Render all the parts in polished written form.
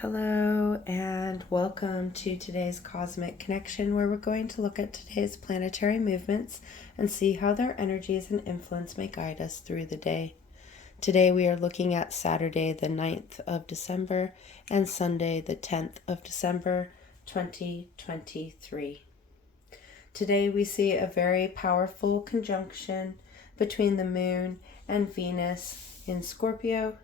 Hello and welcome to today's Cosmic Connection, where we're going to look at today's planetary movements and see how their energies and influence may guide us through the day. Today we are looking at Saturday the 9th of December and Sunday the 10th of December 2023. Today we see a very powerful conjunction between the Moon and Venus in Scorpio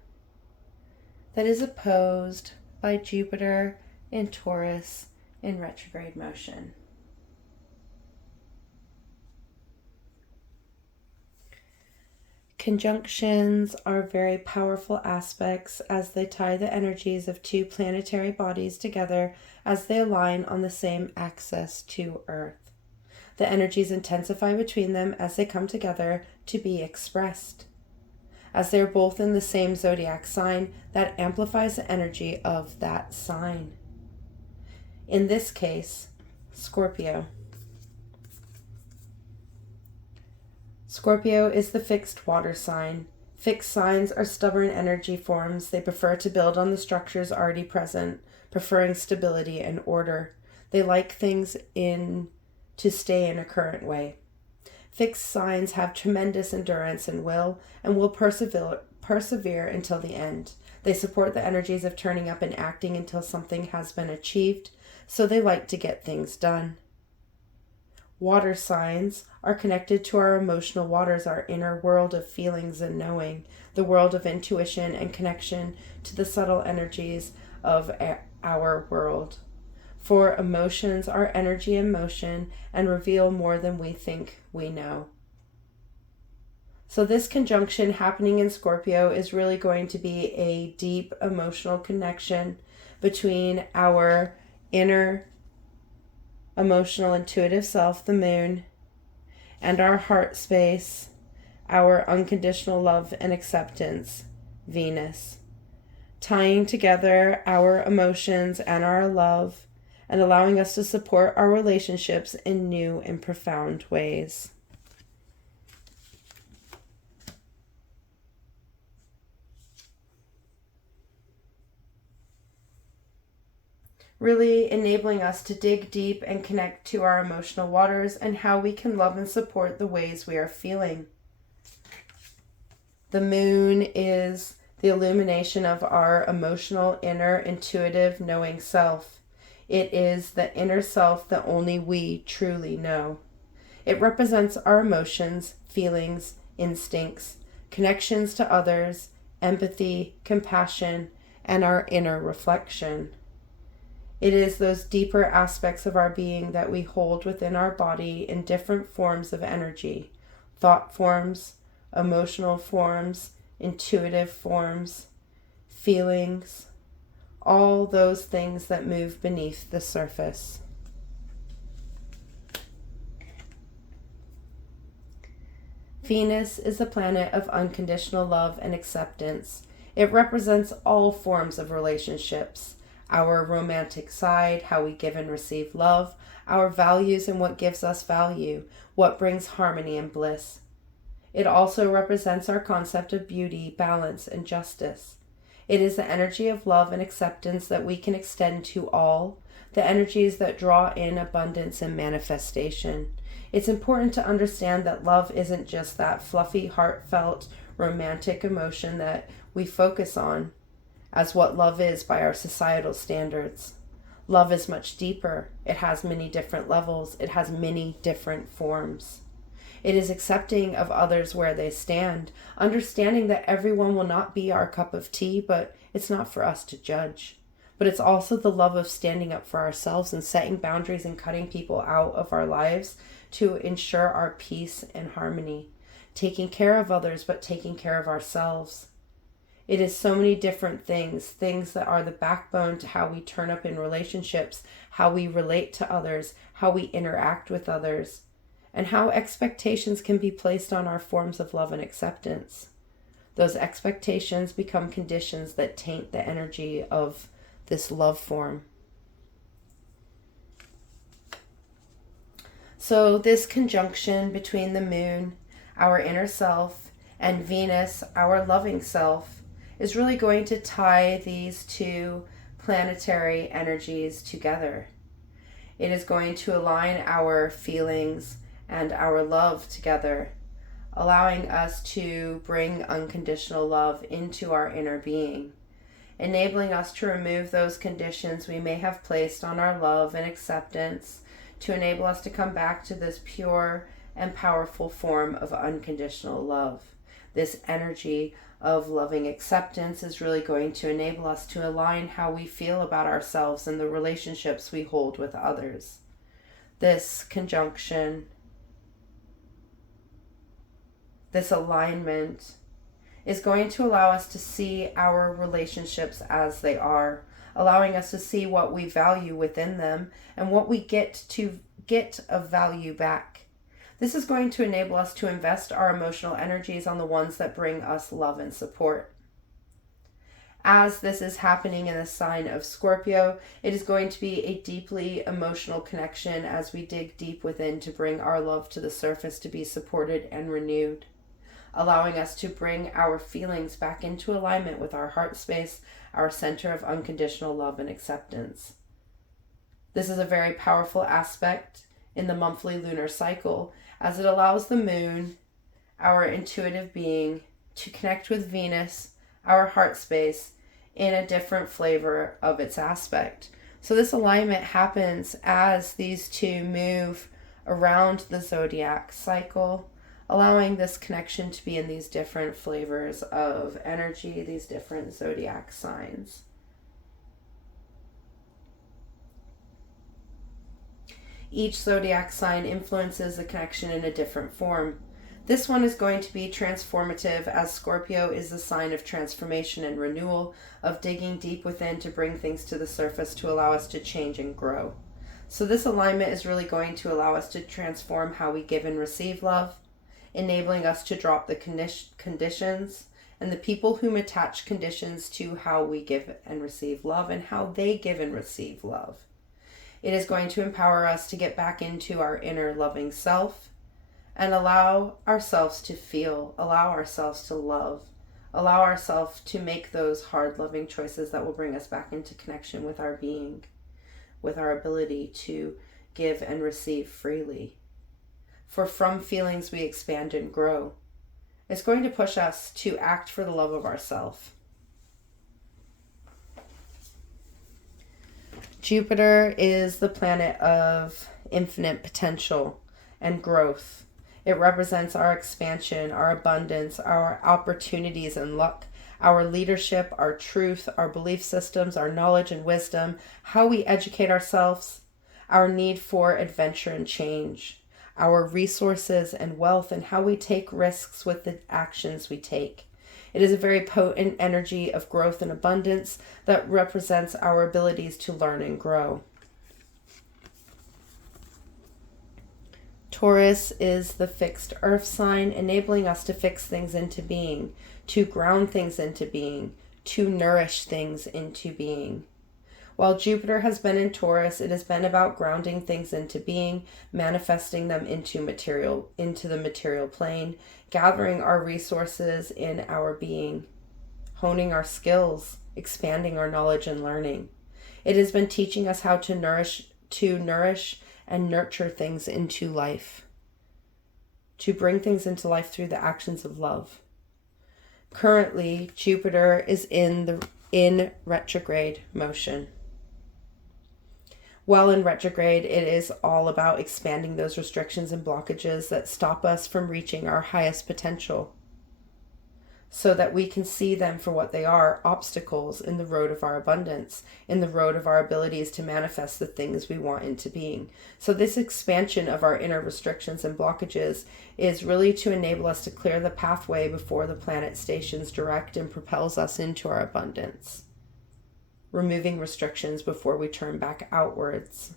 that is opposed by Jupiter in Taurus in retrograde motion. Conjunctions are very powerful aspects as they tie the energies of two planetary bodies together as they align on the same axis to Earth. The energies intensify between them as they come together to be expressed. As they're both in the same zodiac sign, that amplifies the energy of that sign. In this case, Scorpio. Scorpio is the fixed water sign. Fixed signs are stubborn energy forms. They prefer to build on the structures already present, preferring stability and order. They like things to stay in a current way. Fixed signs have tremendous endurance and will persevere until the end. They support the energies of turning up and acting until something has been achieved, so they like to get things done. Water signs are connected to our emotional waters, our inner world of feelings and knowing, the world of intuition and connection to the subtle energies of our world. For emotions are energy in motion and reveal more than we think we know. So this conjunction happening in Scorpio is really going to be a deep emotional connection between our inner emotional intuitive self, the Moon, and our heart space, our unconditional love and acceptance, Venus, tying together our emotions and our love and allowing us to support our relationships in new and profound ways. Really enabling us to dig deep and connect to our emotional waters and how we can love and support the ways we are feeling. The Moon is the illumination of our emotional, inner, intuitive, knowing self. It is the inner self that only we truly know. It represents our emotions, feelings, instincts, connections to others, empathy, compassion, and our inner reflection. It is those deeper aspects of our being that we hold within our body in different forms of energy, thought forms, emotional forms, intuitive forms, feelings, all those things that move beneath the surface. Venus is the planet of unconditional love and acceptance. It represents all forms of relationships, our romantic side, how we give and receive love, our values and what gives us value, what brings harmony and bliss. It also represents our concept of beauty, balance, and justice. It is the energy of love and acceptance that we can extend to all, the energies that draw in abundance and manifestation. It's important to understand that love isn't just that fluffy, heartfelt, romantic emotion that we focus on as what love is by our societal standards. Love is much deeper. It has many different levels. It has many different forms. It is accepting of others where they stand, understanding that everyone will not be our cup of tea, but it's not for us to judge. But it's also the love of standing up for ourselves and setting boundaries and cutting people out of our lives to ensure our peace and harmony. Taking care of others, but taking care of ourselves. It is so many different things that are the backbone to how we turn up in relationships, how we relate to others, how we interact with others, and how expectations can be placed on our forms of love and acceptance. Those expectations become conditions that taint the energy of this love form. So this conjunction between the Moon, our inner self, and Venus, our loving self, is really going to tie these two planetary energies together. It is going to align our feelings and our love together, allowing us to bring unconditional love into our inner being, enabling us to remove those conditions we may have placed on our love and acceptance, to enable us to come back to this pure and powerful form of unconditional love. This energy of loving acceptance is really going to enable us to align how we feel about ourselves and the relationships we hold with others. This conjunction, this alignment, is going to allow us to see our relationships as they are, allowing us to see what we value within them and what we get of value back. This is going to enable us to invest our emotional energies on the ones that bring us love and support. As this is happening in the sign of Scorpio, it is going to be a deeply emotional connection as we dig deep within to bring our love to the surface, to be supported and renewed, allowing us to bring our feelings back into alignment with our heart space, our center of unconditional love and acceptance. This is a very powerful aspect in the monthly lunar cycle, as it allows the moon, our intuitive being, to connect with Venus, our heart space, in a different flavor of its aspect. So this alignment happens as these two move around the zodiac cycle, allowing this connection to be in these different flavors of energy, these different zodiac signs. Each zodiac sign influences the connection in a different form. This one is going to be transformative, as Scorpio is the sign of transformation and renewal, of digging deep within to bring things to the surface to allow us to change and grow. So this alignment is really going to allow us to transform how we give and receive love, enabling us to drop the conditions and the people who attach conditions to how we give and receive love and how they give and receive love. It is going to empower us to get back into our inner loving self and allow ourselves to feel, allow ourselves to love, allow ourselves to make those hard loving choices that will bring us back into connection with our being, with our ability to give and receive freely. For from feelings we expand and grow. It's going to push us to act for the love of ourselves. Jupiter is the planet of infinite potential and growth. It represents our expansion, our abundance, our opportunities and luck, our leadership, our truth, our belief systems, our knowledge and wisdom, how we educate ourselves, our need for adventure and change, our resources and wealth, and how we take risks with the actions we take. It is a very potent energy of growth and abundance that represents our abilities to learn and grow. Taurus is the fixed earth sign, enabling us to fix things into being, to ground things into being, to nourish things into being. While Jupiter has been in Taurus, it has been about grounding things into being, manifesting them into the material plane, gathering our resources in our being, honing our skills, expanding our knowledge and learning. It has been teaching us how to nourish and nurture things into life, to bring things into life through the actions of love. Currently, Jupiter is in retrograde motion. While in retrograde, it is all about expanding those restrictions and blockages that stop us from reaching our highest potential, so that we can see them for what they are, obstacles in the road of our abundance, in the road of our abilities to manifest the things we want into being. So this expansion of our inner restrictions and blockages is really to enable us to clear the pathway before the planet stations direct and propels us into our abundance, removing restrictions before we turn back outwards.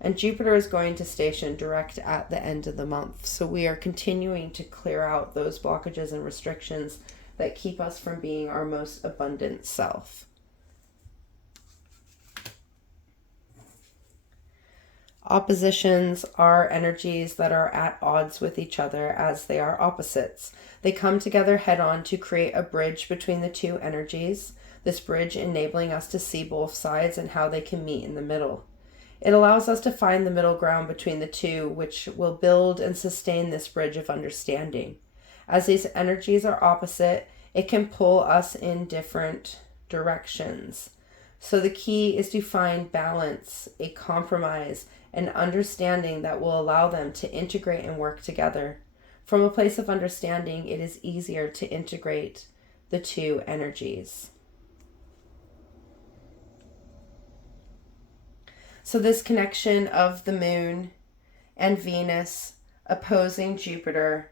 And Jupiter is going to station direct at the end of the month. So we are continuing to clear out those blockages and restrictions that keep us from being our most abundant self. Oppositions are energies that are at odds with each other, as they are opposites. They come together head on to create a bridge between the two energies. This bridge enabling us to see both sides and how they can meet in the middle. It allows us to find the middle ground between the two, which will build and sustain this bridge of understanding. As these energies are opposite, it can pull us in different directions. So the key is to find balance, a compromise, an understanding that will allow them to integrate and work together. From a place of understanding, it is easier to integrate the two energies. So this connection of the moon and Venus opposing Jupiter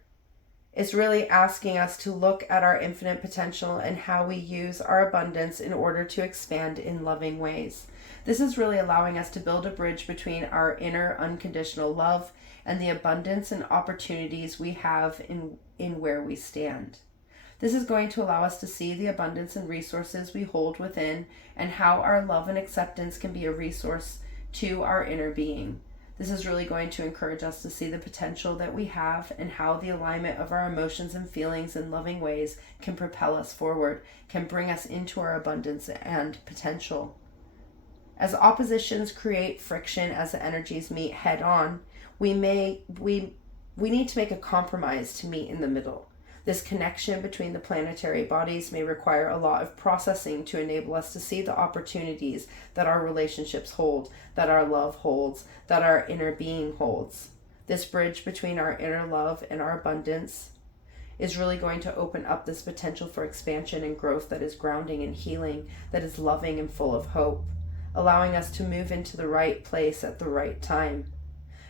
is really asking us to look at our infinite potential and how we use our abundance in order to expand in loving ways. This is really allowing us to build a bridge between our inner unconditional love and the abundance and opportunities we have in where we stand. This is going to allow us to see the abundance and resources we hold within and how our love and acceptance can be a resource to our inner being. This is really going to encourage us to see the potential that we have and how the alignment of our emotions and feelings in loving ways can propel us forward, can bring us into our abundance and potential. As oppositions create friction as the energies meet head on, we need to make a compromise to meet in the middle. This connection between the planetary bodies may require a lot of processing to enable us to see the opportunities that our relationships hold, that our love holds, that our inner being holds. This bridge between our inner love and our abundance is really going to open up this potential for expansion and growth that is grounding and healing, that is loving and full of hope, allowing us to move into the right place at the right time.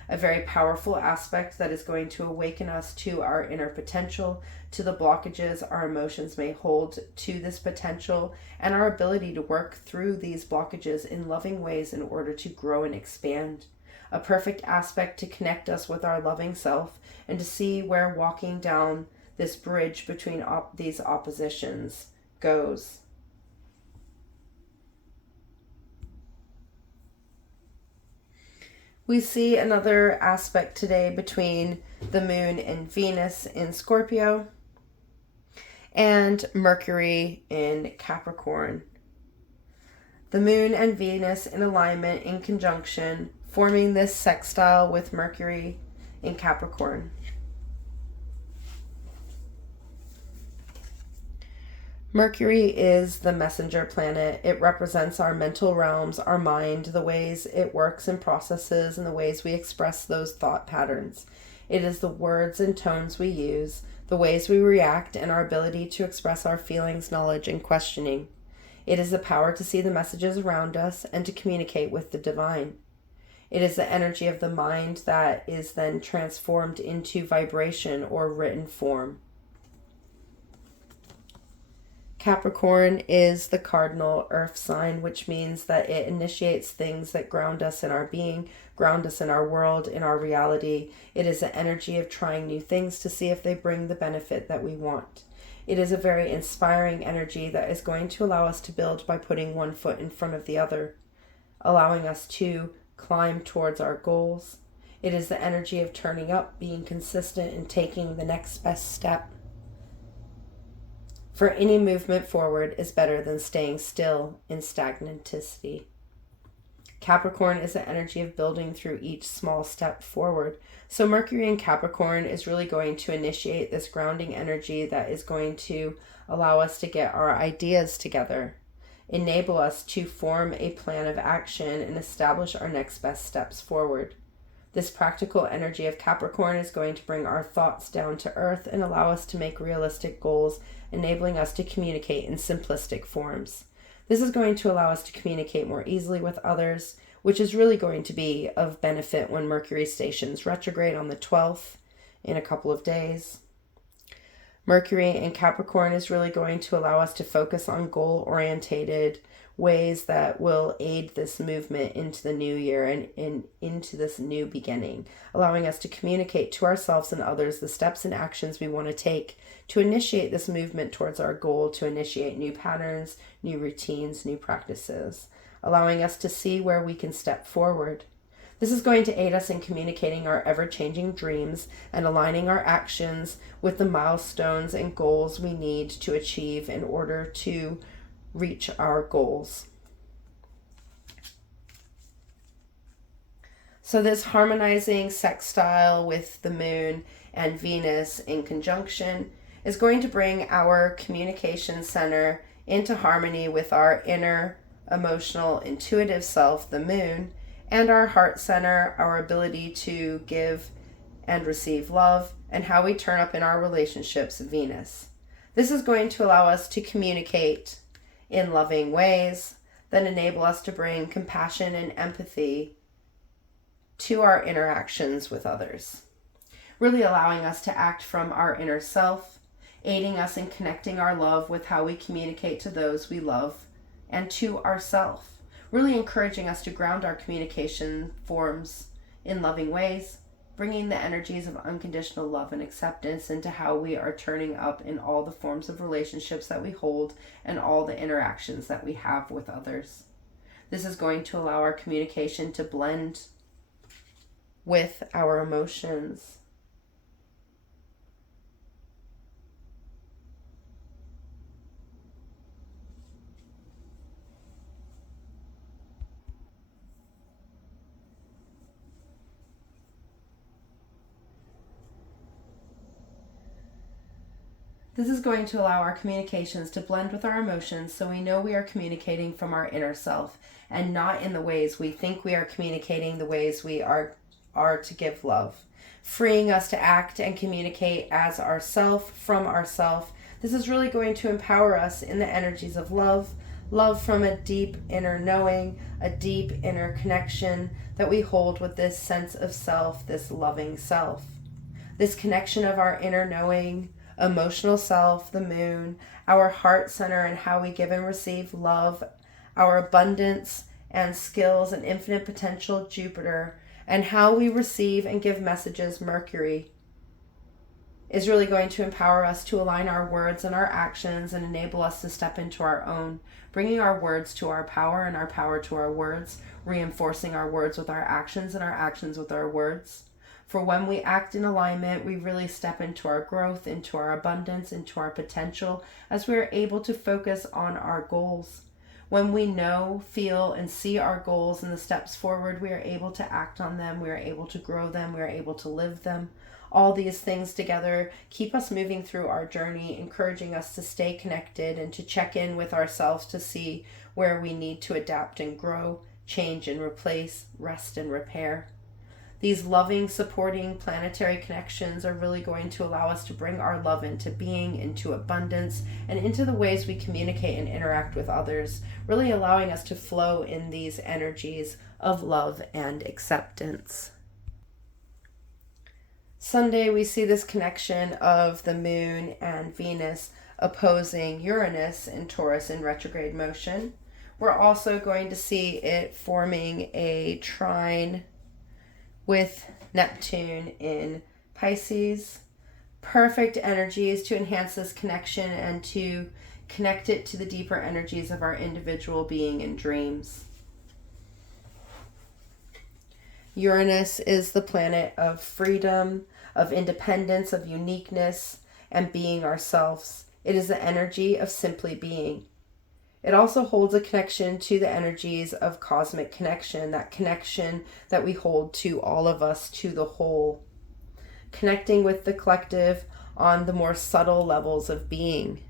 A very powerful aspect that is going to awaken us to our inner potential, to the blockages our emotions may hold to this potential, and our ability to work through these blockages in loving ways in order to grow and expand. A perfect aspect to connect us with our loving self and to see where walking down this bridge between these oppositions goes. We see another aspect today between the moon and Venus in Scorpio and Mercury in Capricorn. The moon and Venus in alignment in conjunction, forming this sextile with Mercury in Capricorn. Mercury is the messenger planet. It represents our mental realms, our mind, the ways it works and processes, and the ways we express those thought patterns. It is the words and tones we use, the ways we react, and our ability to express our feelings, knowledge, and questioning. It is the power to see the messages around us and to communicate with the divine. It is the energy of the mind that is then transformed into vibration or written form. Capricorn is the cardinal earth sign, which means that it initiates things that ground us in our being, ground us in our world, in our reality. It is the energy of trying new things to see if they bring the benefit that we want. It is a very inspiring energy that is going to allow us to build by putting one foot in front of the other, allowing us to climb towards our goals. It is the energy of turning up, being consistent, and taking the next best step. For any movement forward is better than staying still in stagnanticity. Capricorn is the energy of building through each small step forward. So Mercury in Capricorn is really going to initiate this grounding energy that is going to allow us to get our ideas together, enable us to form a plan of action, and establish our next best steps forward. This practical energy of Capricorn is going to bring our thoughts down to earth and allow us to make realistic goals, enabling us to communicate in simplistic forms. This is going to allow us to communicate more easily with others, which is really going to be of benefit when Mercury stations retrograde on the 12th in a couple of days. Mercury in Capricorn is really going to allow us to focus on goal-orientated ways that will aid this movement into the new year and into this new beginning, allowing us to communicate to ourselves and others the steps and actions we want to take to initiate this movement towards our goal, to initiate new patterns, new routines, new practices, allowing us to see where we can step forward. This is going to aid us in communicating our ever-changing dreams and aligning our actions with the milestones and goals we need to achieve in order to reach our goals. So this harmonizing sextile with the moon and Venus in conjunction is going to bring our communication center into harmony with our inner emotional intuitive self, the moon, and our heart center, our ability to give and receive love, and how we turn up in our relationships, Venus. This is going to allow us to communicate in loving ways that enable us to bring compassion and empathy to our interactions with others, really allowing us to act from our inner self, aiding us in connecting our love with how we communicate to those we love and to ourself, really encouraging us to ground our communication forms in loving ways, bringing the energies of unconditional love and acceptance into how we are turning up in all the forms of relationships that we hold and all the interactions that we have with others. This is going to allow our communication to blend with our emotions. This is going to allow our communications to blend with our emotions so we know we are communicating from our inner self and not in the ways we think we are communicating, the ways we are to give love, freeing us to act and communicate as ourself from ourself. This is really going to empower us in the energies of love from a deep inner knowing, a deep inner connection that we hold with this sense of self, this loving self. This connection of our inner knowing, emotional self, the moon, our heart center and how we give and receive love, our abundance and skills and infinite potential, Jupiter, and how we receive and give messages, Mercury, is really going to empower us to align our words and our actions and enable us to step into our own, bringing our words to our power and our power to our words, reinforcing our words with our actions and our actions with our words. For when we act in alignment, we really step into our growth, into our abundance, into our potential, as we are able to focus on our goals. When we know, feel, and see our goals and the steps forward, we are able to act on them, we are able to grow them, we are able to live them. All these things together keep us moving through our journey, encouraging us to stay connected and to check in with ourselves to see where we need to adapt and grow, change and replace, rest and repair. These loving, supporting planetary connections are really going to allow us to bring our love into being, into abundance, and into the ways we communicate and interact with others, really allowing us to flow in these energies of love and acceptance. Sunday, we see this connection of the moon and Venus opposing Uranus in Taurus in retrograde motion. We're also going to see it forming a trine with Neptune in Pisces. Perfect energies to enhance this connection and to connect it to the deeper energies of our individual being and dreams. Uranus is the planet of freedom, of independence, of uniqueness, and being ourselves. It is the energy of simply being. It also holds a connection to the energies of cosmic connection, that connection that we hold to all of us, to the whole, connecting with the collective on the more subtle levels of being.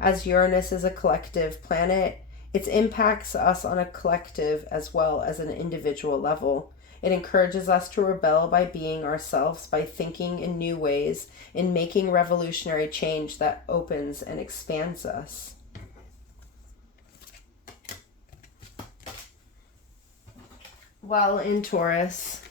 As Uranus is a collective planet, it impacts us on a collective as well as an individual level. It encourages us to rebel by being ourselves, by thinking in new ways, in making revolutionary change that opens and expands us. While in Taurus,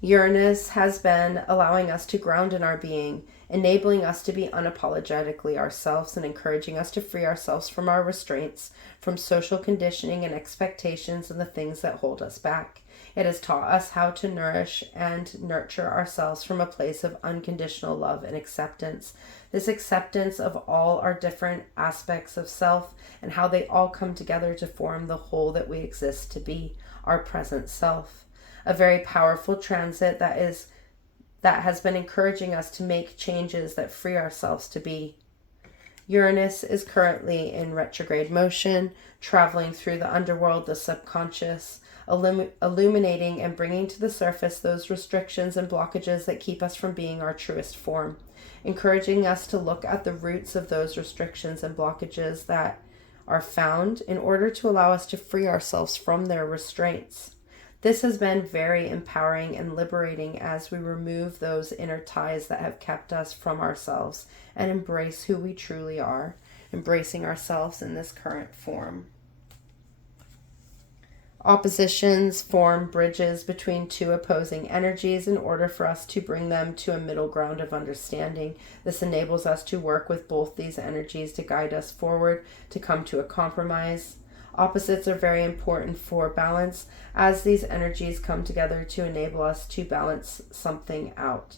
Uranus has been allowing us to ground in our being, enabling us to be unapologetically ourselves and encouraging us to free ourselves from our restraints, from social conditioning and expectations and the things that hold us back. It has taught us how to nourish and nurture ourselves from a place of unconditional love and acceptance. This acceptance of all our different aspects of self and how they all come together to form the whole that we exist to be, our present self. A very powerful transit that has been encouraging us to make changes that free ourselves to be. Uranus is currently in retrograde motion, traveling through the underworld, the subconscious, illuminating and bringing to the surface those restrictions and blockages that keep us from being our truest form, encouraging us to look at the roots of those restrictions and blockages that are found in order to allow us to free ourselves from their restraints. This has been very empowering and liberating as we remove those inner ties that have kept us from ourselves and embrace who we truly are, embracing ourselves in this current form. Oppositions form bridges between two opposing energies in order for us to bring them to a middle ground of understanding. This enables us to work with both these energies to guide us forward, to come to a compromise. Opposites are very important for balance as these energies come together to enable us to balance something out.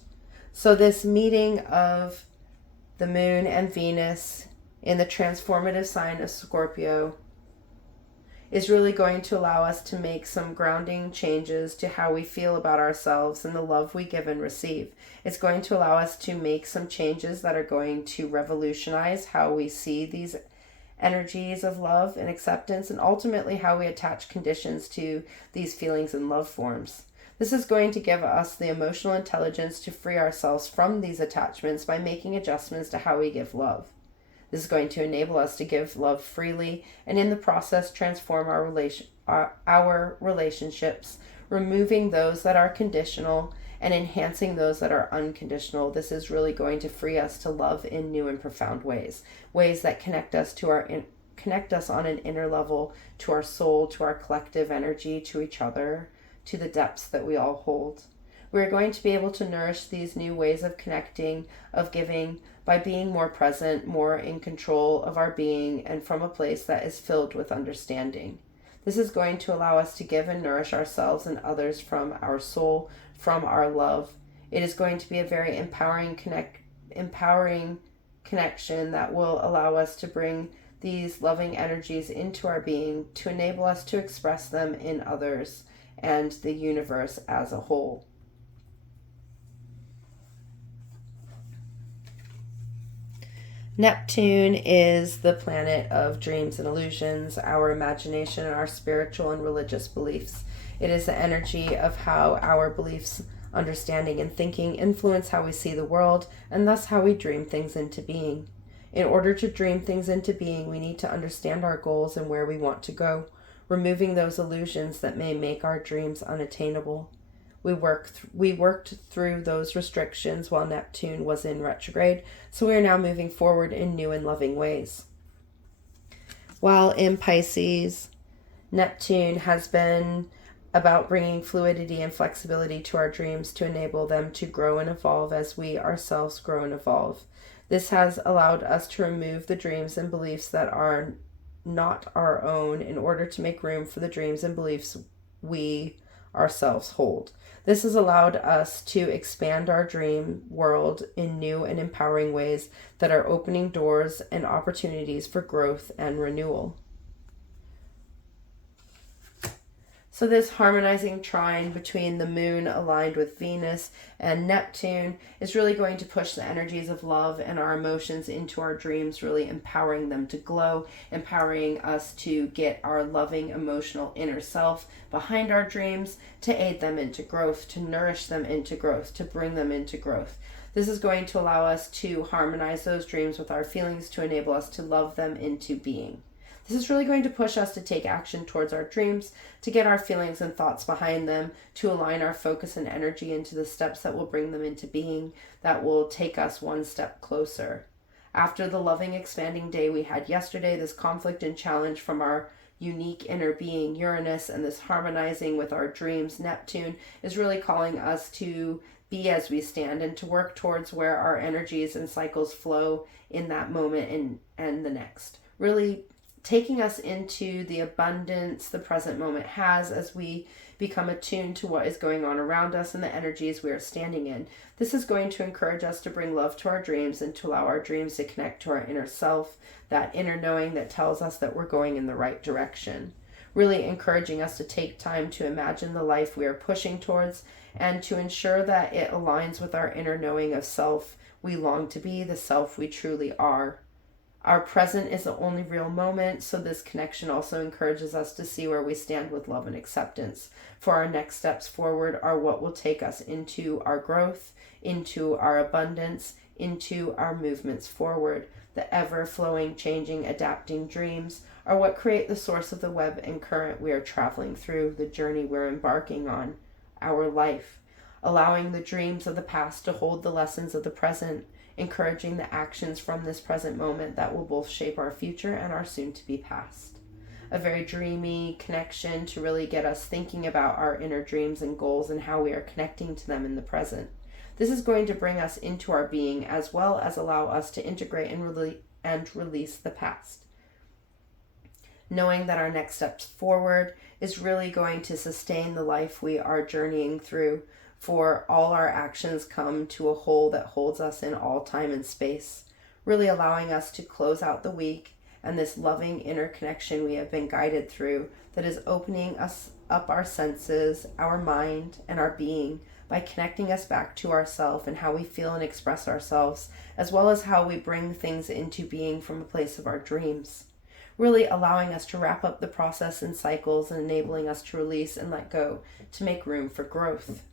So this meeting of the moon and Venus in the transformative sign of Scorpio is really going to allow us to make some grounding changes to how we feel about ourselves and the love we give and receive. It's going to allow us to make some changes that are going to revolutionize how we see these energies of love and acceptance, and ultimately how we attach conditions to these feelings and love forms. This is going to give us the emotional intelligence to free ourselves from these attachments by making adjustments to how we give love. This is going to enable us to give love freely and in the process transform our relationships, removing those that are conditional and enhancing those that are unconditional. This is really going to free us to love in new and profound ways, ways that connect us on an inner level, to our soul, to our collective energy, to each other, to the depths that we all hold. We're going to be able to nourish these new ways of connecting, of giving, by being more present, more in control of our being, and from a place that is filled with understanding. This is going to allow us to give and nourish ourselves and others from our soul, from our love. It is going to be a very empowering connection that will allow us to bring these loving energies into our being to enable us to express them in others and the universe as a whole. Neptune is the planet of dreams and illusions, our imagination, and our spiritual and religious beliefs. It is the energy of how our beliefs, understanding, and thinking influence how we see the world, and thus how we dream things into being. In order to dream things into being, we need to understand our goals and where we want to go, removing those illusions that may make our dreams unattainable. We worked through those restrictions while Neptune was in retrograde, so we are now moving forward in new and loving ways. While in Pisces, Neptune has been about bringing fluidity and flexibility to our dreams to enable them to grow and evolve as we ourselves grow and evolve. This has allowed us to remove the dreams and beliefs that are not our own in order to make room for the dreams and beliefs we ourselves hold. This has allowed us to expand our dream world in new and empowering ways that are opening doors and opportunities for growth and renewal. So this harmonizing trine between the moon aligned with Venus and Neptune is really going to push the energies of love and our emotions into our dreams, really empowering them to glow, empowering us to get our loving, emotional inner self behind our dreams, to aid them into growth, to nourish them into growth, to bring them into growth. This is going to allow us to harmonize those dreams with our feelings to enable us to love them into being. This is really going to push us to take action towards our dreams, to get our feelings and thoughts behind them, to align our focus and energy into the steps that will bring them into being, that will take us one step closer. After the loving, expanding day we had yesterday, this conflict and challenge from our unique inner being, Uranus, and this harmonizing with our dreams, Neptune, is really calling us to be as we stand and to work towards where our energies and cycles flow in that moment and the next. Really taking us into the abundance the present moment has as we become attuned to what is going on around us and the energies we are standing in. This is going to encourage us to bring love to our dreams and to allow our dreams to connect to our inner self, that inner knowing that tells us that we're going in the right direction. Really encouraging us to take time to imagine the life we are pushing towards and to ensure that it aligns with our inner knowing of self we long to be, the self we truly are. Our present is the only real moment, so this connection also encourages us to see where we stand with love and acceptance. For our next steps forward are what will take us into our growth, into our abundance, into our movements forward. The ever-flowing, changing, adapting dreams are what create the source of the web and current we are traveling through, the journey we're embarking on, our life. Allowing the dreams of the past to hold the lessons of the present, encouraging the actions from this present moment that will both shape our future and our soon-to-be past. A very dreamy connection to really get us thinking about our inner dreams and goals and how we are connecting to them in the present. This is going to bring us into our being, as well as allow us to integrate and release the past. Knowing that our next steps forward is really going to sustain the life we are journeying through, for all our actions come to a whole that holds us in all time and space, really allowing us to close out the week and this loving inner connection we have been guided through that is opening us up our senses, our mind, and our being by connecting us back to ourselves and how we feel and express ourselves, as well as how we bring things into being from a place of our dreams. Really allowing us to wrap up the process in cycles and enabling us to release and let go to make room for growth.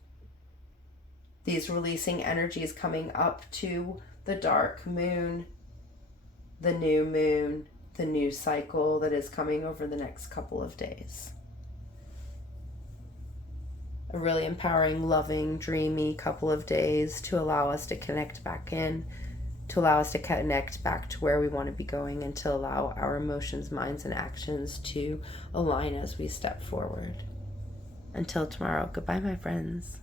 These releasing energies coming up to the dark moon, the new cycle that is coming over the next couple of days. A really empowering, loving, dreamy couple of days to allow us to connect back in, to allow us to connect back to where we want to be going, and to allow our emotions, minds, and actions to align as we step forward. Until tomorrow, goodbye, my friends.